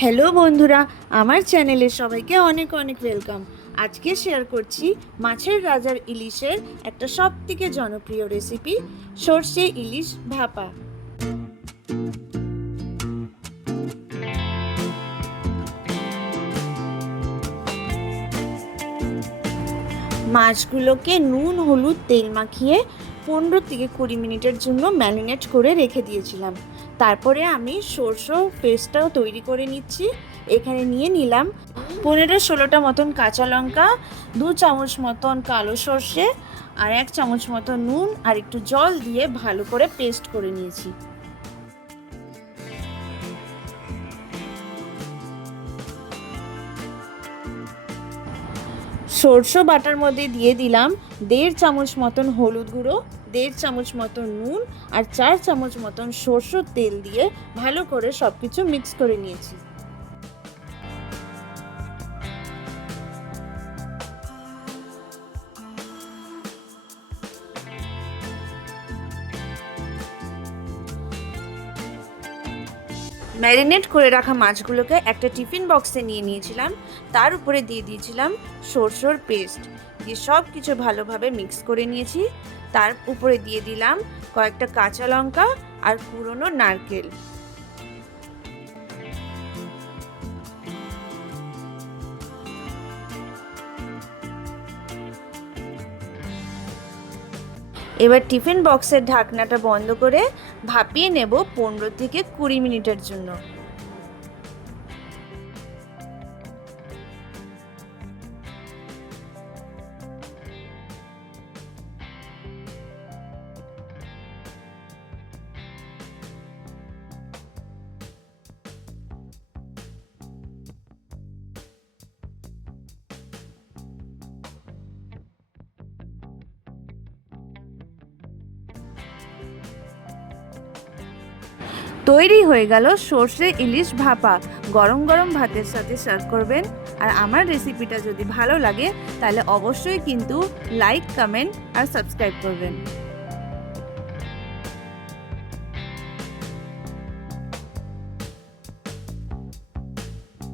Hello বন্ধুরা, আমার চ্যানেলে সবাইকে অনেক অনেক ওয়েলকাম। আজকে শেয়ার করছি মাছের রাজার ইলিশের একটা সবথেকে জনপ্রিয় রেসিপি, সর্ষে ইলিশ ভাপা। মাছগুলোকে নুন হলুদ তেল মাখিয়ে 15 থেকে 20 মিনিটের জন্য ম্যারিনেট করে রেখে দিয়েছিলাম। তারপরে আমি সরষে পেস্টটাও তৈরি করে নিচ্ছি। এখানে নিয়ে নিলাম 15-16টা মতন কাঁচা লঙ্কা, 2 চামচ মতন কালো সর্ষে আর 1 চামচ মতন নুন আর একটু জল দিয়ে ভালো করে পেস্ট করে নিয়েছি। সরষে বাটার মধ্যে দিয়ে দিলাম 1.5 চামচ মতন হলুদ গুঁড়ো, 1.5 চামচ মতন নুন আর 4 চামচ মতন সরষের তেল দিয়ে ভালো করে সব কিছু মিক্স করে নিয়েছি। ম্যারিনেট করে রাখা মাছগুলোকে একটা টিফিন বক্সে নিয়ে নিয়েছিলাম। তার উপরে দিয়ে দিয়েছিলাম সরষের পেস্ট, দিয়ে সব কিছু ভালোভাবে মিক্স করে নিয়েছি। তার উপরে দিয়ে দিলাম কয়েকটা কাঁচা লঙ্কা আর কুড়োনো নারকেল। এবার টিফিন বক্সের ঢাকনাটা বন্ধ করে ভাপিয়ে নেব 15 থেকে 20 মিনিটের জন্য। তৈরি হয়ে গেল সর্ষে ইলিশ ভাপা। গরম গরম ভাতের সাথে সার্ভ করবেন। আর আমার রেসিপিটা যদি ভালো লাগে তাহলে অবশ্যই কিন্তু লাইক, কমেন্ট আর সাবস্ক্রাইব করবেন।